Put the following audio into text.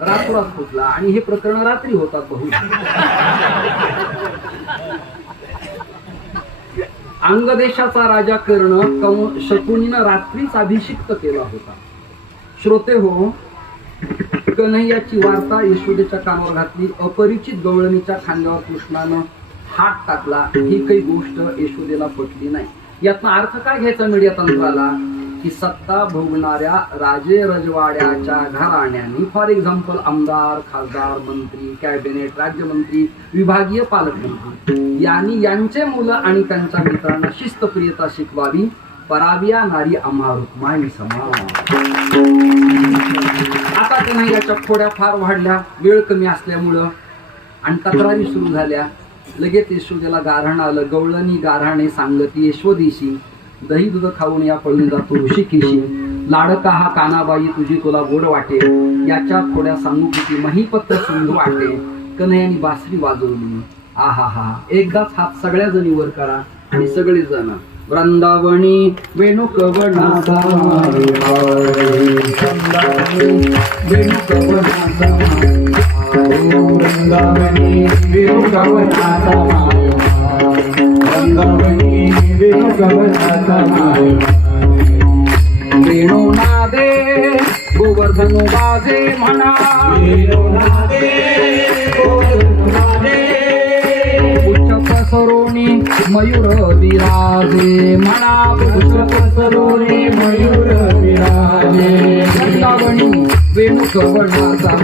रात्रोरात पोचला आणि हे प्रकरण रात्री होतात बहु अंगदेशाचा राजा कर्ण कौ- शकुनीनं रात्रीच अभिषिक्त केला होता. श्रोते हो कन्हैयाची वार्ता यशोदेच्या कानावर घातली. अपरिचित गवळणीच्या खांद्यावर कृष्णानं हात टाकला. ही काही गोष्ट यशोदेला पटली नाही. यातनं अर्थ काय घ्यायचा मीडिया तंत्राला? की सत्ता भोगणाऱ्या राजे रजवाड्याच्या घराण्याने फॉर एक्झाम्पल आमदार खासदार मंत्री कॅबिनेट राज्यमंत्री विभागीय पालकमंत्री यांनी यांचे मुलं आणि त्यांच्या मित्रांना शिस्तप्रियता शिकवावी पराविया नारी आम्हा रुक्माई समा आता कन्हैयाच्या खोड्या फार वाढल्या वेळ कमी असल्यामुळं आणि तक्रारी सुरू झाल्या. लगेच यशोदेला गारहाण आलं गवळणी गारहाणे सांगती यशोदेशी दही दूध खाऊन या पळून जातो ऋषिकेशी लाडका हा कानाबाई तुझी तुला गोड वाटे. याच्या खोड्या सांगू किती महीपत्र सिंधू वाटे कन्हयानी बासरी वाजवली. आहा हा एकदाच हात सगळ्या जणी वर करा आणि सगळे जण. वृंदावणी वेणुकवनाचा मारे वृंदावणी वृंदावनी माय वेणुनादे गोवर्धन वाजे म्हणा. उच्च पसरोनी मयूर विराजे म्हणा. उच्च सरोने मयूर विराजे. वृंदावणी वेणुकवनाचा